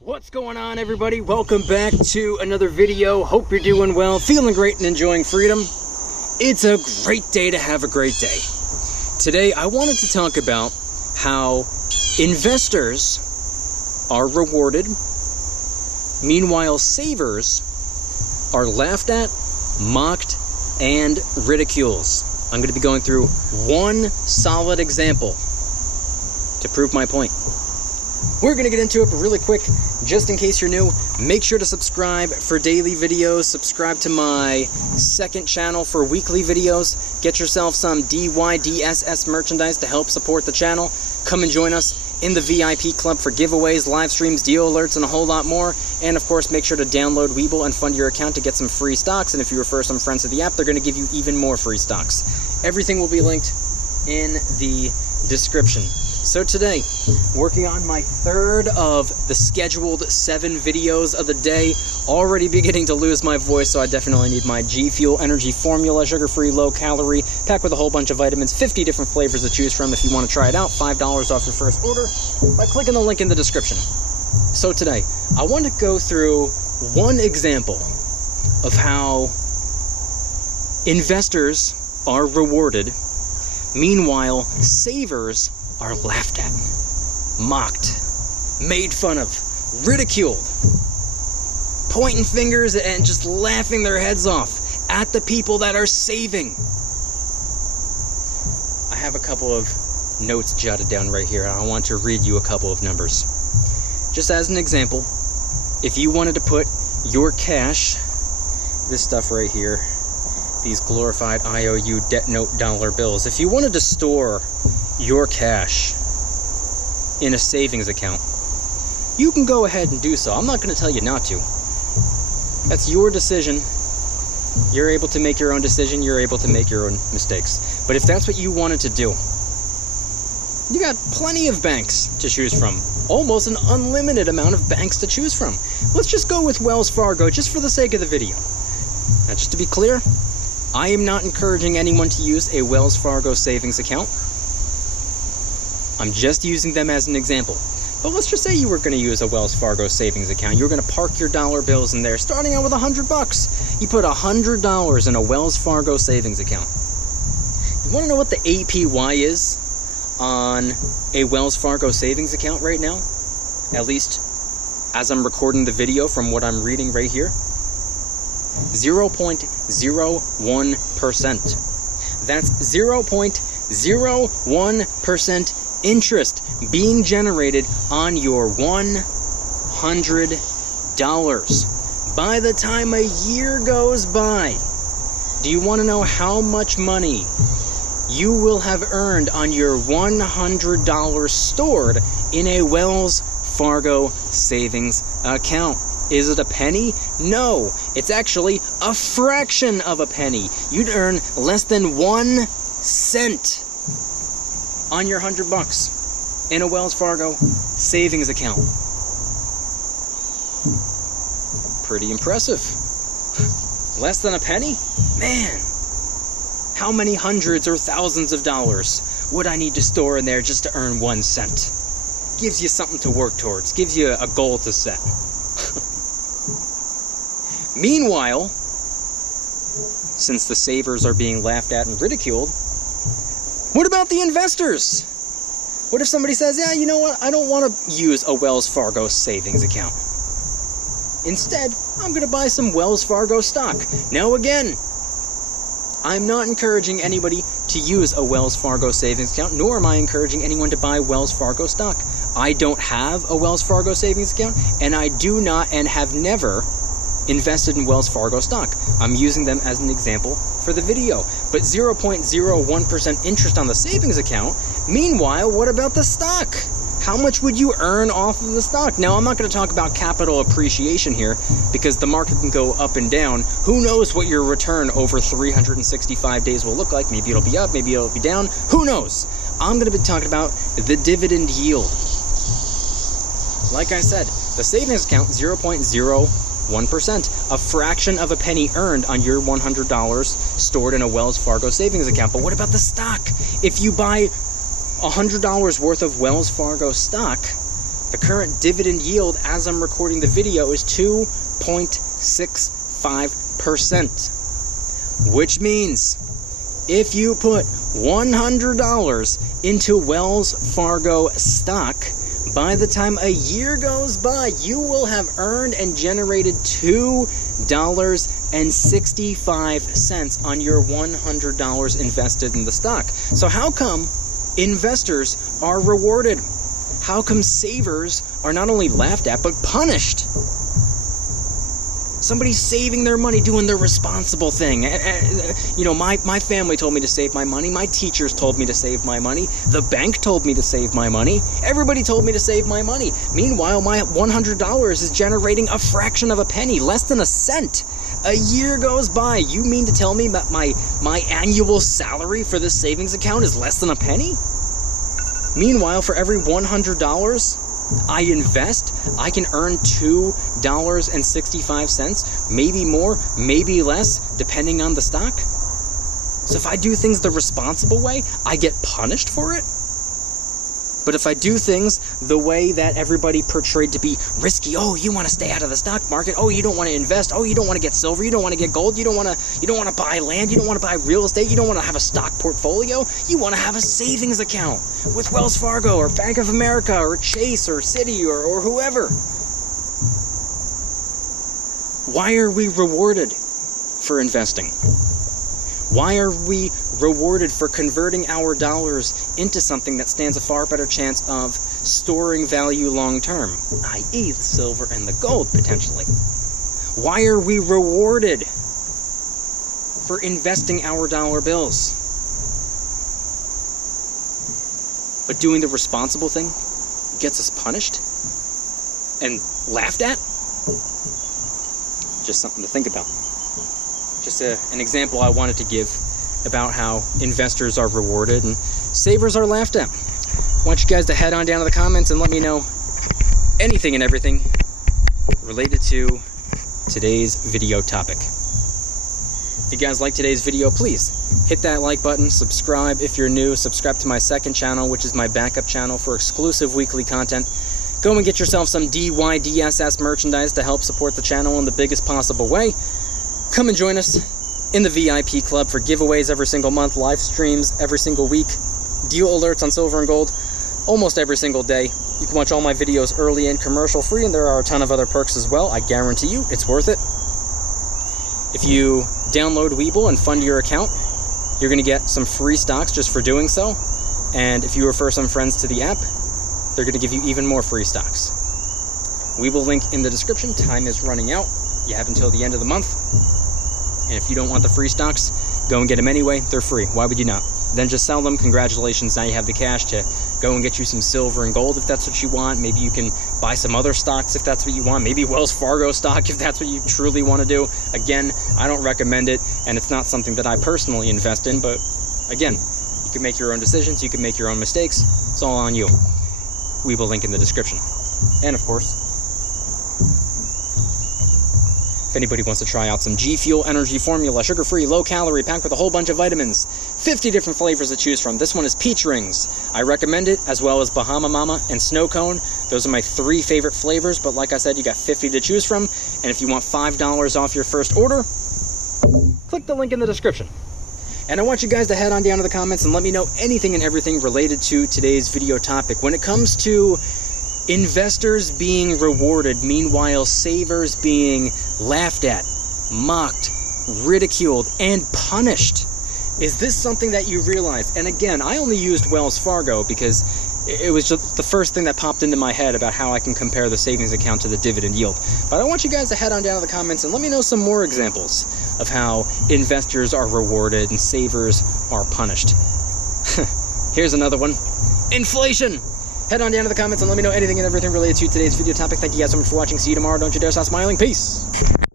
What's going on, everybody? Welcome back to another video. Hope you're doing well, feeling great, and enjoying freedom. It's a great day to have a great day. Today, I wanted to talk about how investors are rewarded, meanwhile savers are laughed at, mocked, and ridiculed. I'm going to be going through one solid example to prove my point. We're going to get into it, but really quick, just in case you're new, make sure to subscribe for daily videos. Subscribe to my second channel for weekly videos. Get yourself some DYDSS merchandise to help support the channel. Come and join us in the VIP club for giveaways, live streams, deal alerts, and a whole lot more. And of course, make sure to download Webull and fund your account to get some free stocks. And if you refer some friends to the app, they're going to give you even more free stocks. Everything will be linked in the description. So today, working on my third of the scheduled 7 videos of the day. Already beginning to lose my voice, so I definitely need my G Fuel Energy Formula, sugar-free, low-calorie, packed with a whole bunch of vitamins, 50 different flavors to choose from. If you want to try it out, $5 off your first order by clicking the link in the description. So today, I want to go through one example of how investors are rewarded, meanwhile savers are laughed at, mocked, made fun of, ridiculed, pointing fingers and just laughing their heads off at the people that are saving. I have a couple of notes jotted down right here. I want to read you a couple of numbers. Just as an example, if you wanted to put your cash, this stuff right here, these glorified IOU debt note dollar bills, if you wanted to store your cash in a savings account, you can go ahead and do so. I'm not going to tell you not to. That's your decision. You're able to make your own decision. You're able to make your own mistakes. But if that's what you wanted to do, you got plenty of banks to choose from. Almost an unlimited amount of banks to choose from. Let's just go with Wells Fargo just for the sake of the video. Now, just to be clear, I am not encouraging anyone to use a Wells Fargo savings account. I'm just using them as an example. But let's just say you were going to use a Wells Fargo savings account. You were going to park your dollar bills in there, starting out with $100. You put $100 in a Wells Fargo savings account. You want to know what the APY is on a Wells Fargo savings account right now? At least as I'm recording the video from what I'm reading right here. 0.01%. That's 0.01% interest being generated on your $100. By the time a year goes by, do you want to know how much money you will have earned on your $100 stored in a Wells Fargo savings account? Is it a penny? No, it's actually a fraction of a penny. You'd earn less than 1 cent on your $100 in a Wells Fargo savings account. Pretty impressive. Less than a penny? Man, how many hundreds or thousands of dollars would I need to store in there just to earn 1 cent? Gives you something to work towards, gives you a goal to set. Meanwhile, since the savers are being laughed at and ridiculed, what about the investors? What if somebody says, yeah, you know what, I don't want to use a Wells Fargo savings account. Instead, I'm going to buy some Wells Fargo stock. Now again, I'm not encouraging anybody to use a Wells Fargo savings account, nor am I encouraging anyone to buy Wells Fargo stock. I don't have a Wells Fargo savings account, and I do not and have never invested in Wells Fargo stock. I'm using them as an example for the video. But 0.01% interest on the savings account. Meanwhile, what about the stock? How much would you earn off of the stock? Now, I'm not going to talk about capital appreciation here because the market can go up and down. Who knows what your return over 365 days will look like? Maybe it'll be up, maybe it'll be down. Who knows? I'm going to be talking about the dividend yield. Like I said, the savings account, 0.01%, a fraction of a penny earned on your $100 stored in a Wells Fargo savings account. But what about the stock? If you buy $100 worth of Wells Fargo stock, The current dividend yield as I'm recording the video is 2.65%, which means if you put $100 into Wells Fargo stock, by the time a year goes by, you will have earned and generated $2.65 on your $100 invested in the stock. So how come investors are rewarded? How come savers are not only laughed at, but punished? Somebody's saving their money, doing the responsible thing. You know, my family told me to save my money. My teachers told me to save my money. The bank told me to save my money. Everybody told me to save my money. Meanwhile, my $100 is generating a fraction of a penny, less than a cent. A year goes by. You mean to tell me that my annual salary for this savings account is less than a penny? Meanwhile, for every $100 I invest, I can earn $2.65, maybe more, maybe less, depending on the stock. So if I do things the responsible way, I get punished for it. But if I do things the way that everybody portrayed to be risky, oh, you want to stay out of the stock market, oh, you don't want to invest, oh, you don't want to get silver, you don't want to get gold, you don't want to buy land, you don't want to buy real estate, you don't want to have a stock portfolio, you want to have a savings account with Wells Fargo or Bank of America or Chase or Citi or whoever. Why are we rewarded for investing? Why are we rewarded for converting our dollars into something that stands a far better chance of storing value long term, i.e. the silver and the gold, potentially? Why are we rewarded for investing our dollar bills? But doing the responsible thing gets us punished and laughed at? Just something to think about. Just an example I wanted to give about how investors are rewarded and savers are laughed at. I want you guys to head on down to the comments and let me know anything and everything related to today's video topic. If you guys like today's video, please hit that like button, subscribe if you're new, subscribe to my second channel, which is my backup channel for exclusive weekly content. Go and get yourself some DYDSS merchandise to help support the channel in the biggest possible way. Come and join us in the VIP club for giveaways every single month, live streams every single week, deal alerts on silver and gold almost every single day. You can watch all my videos early and commercial free, and there are a ton of other perks as well. I guarantee you it's worth it. If you download Webull and fund your account, you're going to get some free stocks just for doing so. And if you refer some friends to the app, they're going to give you even more free stocks. Webull link in the description. Time is running out. You have until the end of the month. And if you don't want the free stocks, go and get them anyway. They're free. Why would you not? Then just sell them. Congratulations. Now you have the cash to go and get you some silver and gold if that's what you want. Maybe you can buy some other stocks if that's what you want. Maybe Wells Fargo stock if that's what you truly want to do. Again, I don't recommend it, and it's not something that I personally invest in. But again, you can make your own decisions. You can make your own mistakes. It's all on you. We will link in the description. And of course, if anybody wants to try out some G Fuel Energy Formula, sugar-free, low-calorie, packed with a whole bunch of vitamins, 50 different flavors to choose from. This one is Peach Rings. I recommend it, as well as Bahama Mama and Snow Cone. Those are my 3 favorite flavors, but like I said, you got 50 to choose from. And if you want $5 off your first order, click the link in the description. And I want you guys to head on down to the comments and let me know anything and everything related to today's video topic. When it comes to investors being rewarded, meanwhile savers being laughed at, mocked, ridiculed, and punished, is this something that you realize? And again, I only used Wells Fargo because it was just the first thing that popped into my head about how I can compare the savings account to the dividend yield. But I want you guys to head on down to the comments and let me know some more examples of how investors are rewarded and savers are punished. Here's another one. Inflation! Head on down to the comments and let me know anything and everything related to today's video topic. Thank you guys so much for watching. See you tomorrow. Don't you dare stop smiling. Peace!